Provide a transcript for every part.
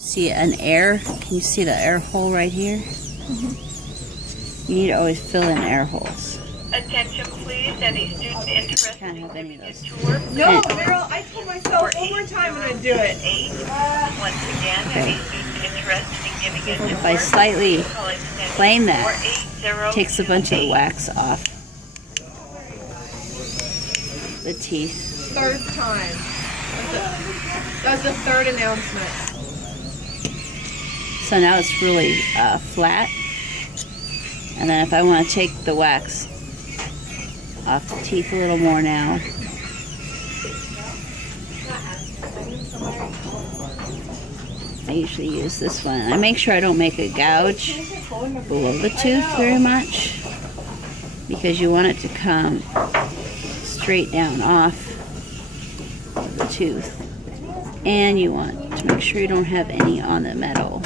See an air? Can you see the air hole right here? You need to always fill in air holes. Attention please, any student interested Can't in have any giving of a those. tour? No, girl, I told myself one more time and I'd do it. Once again, any student interested in giving a tour? If I slightly call extension plane that, 48028. takes a bunch of the wax off the teeth. Third time. That's the third announcement. So now it's really flat. And then if I want to take the wax off the teeth a little more now, I usually use this one. I make sure I don't make a gouge below the tooth very much, because you want it to come straight down off the tooth. And you want to make sure you don't have any on the metal.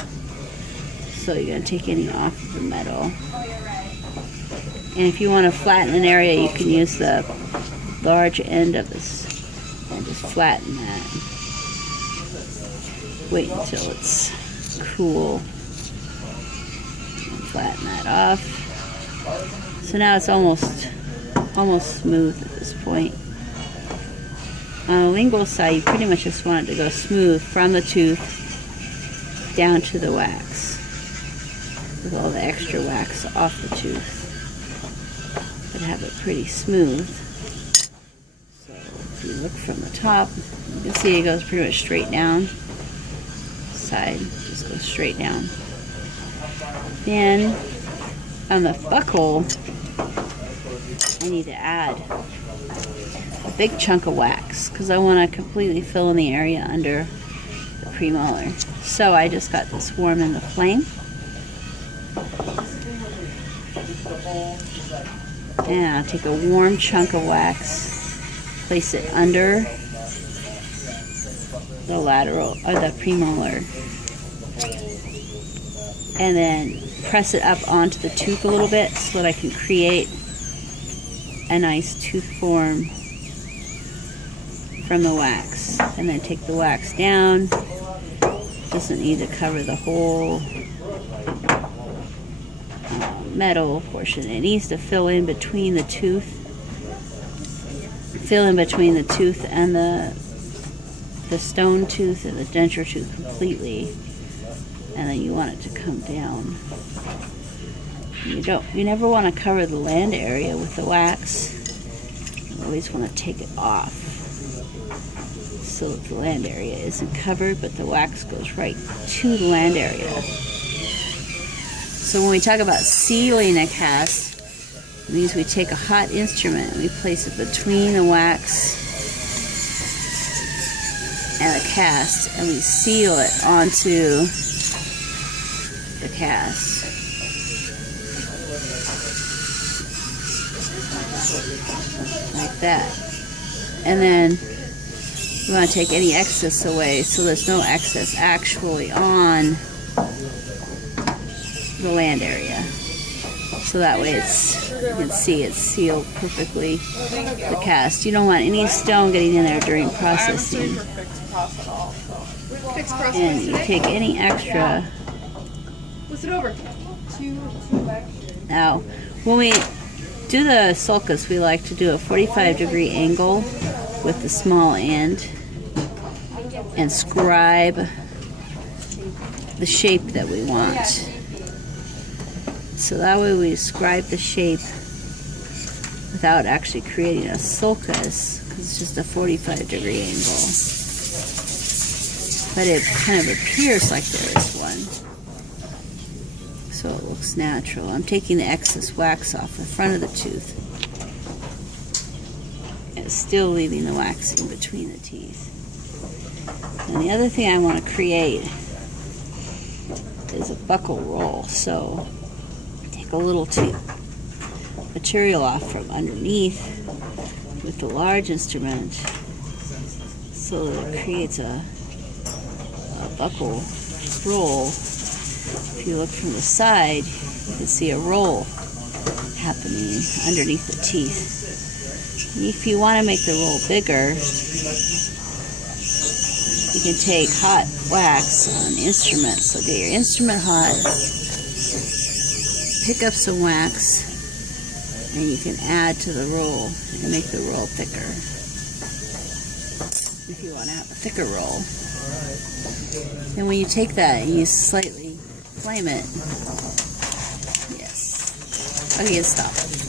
So you're going to take any off of the metal. And if you want to flatten an area, you can use the large end of this and just flatten that. Wait until it's cool and flatten that off. So now it's almost smooth at this point. On the lingual side, you pretty much just want it to go smooth from the tooth down to the wax, with all the extra wax off the tooth. But have it pretty smooth. So if you look from the top, you can see it goes pretty much straight down. Side just goes straight down. Then on the buckle, I need to add a big chunk of wax because I want to completely fill in the area under the premolar. So I just got this warm in the flame. And I'll take a warm chunk of wax, place it under the lateral or the premolar, and then press it up onto the tooth a little bit so that I can create a nice tooth form from the wax. And then take the wax down. Doesn't need to cover the whole metal portion. It needs to fill in between the tooth. Fill in between the tooth and the stone tooth and the denture tooth completely. And then you want it to come down. You never want to cover the land area with the wax. You always want to take it off so that the land area isn't covered, but the wax goes right to the land area. So when we talk about sealing a cast, it means we take a hot instrument and we place it between the wax and the cast, and we seal it onto the cast. Like that. And then we want to take any excess away so there's no excess actually on the land area. So that way you can see it's sealed perfectly, the cast. You don't want any stone getting in there during processing. And you take any extra. What's it over? Two extra. Now, when we do the sulcus, we like to do a 45-degree angle with the small end and scribe the shape that we want. So that way we scribe the shape without actually creating a sulcus, because it's just a 45-degree angle. But it kind of appears like there is one. So it looks natural. I'm taking the excess wax off the front of the tooth. And still leaving the waxing between the teeth. And the other thing I want to create is a buccal roll. So take a little material off from underneath with the large instrument so that it creates a buccal roll. If you look from the side, you can see a roll happening underneath the teeth. And if you want to make the roll bigger, you can take hot wax on instruments. So get your instrument hot, pick up some wax, and you can add to the roll and make the roll thicker. If you want to have a thicker roll. And when you take that and you slightly flame it, yes. Okay, stop.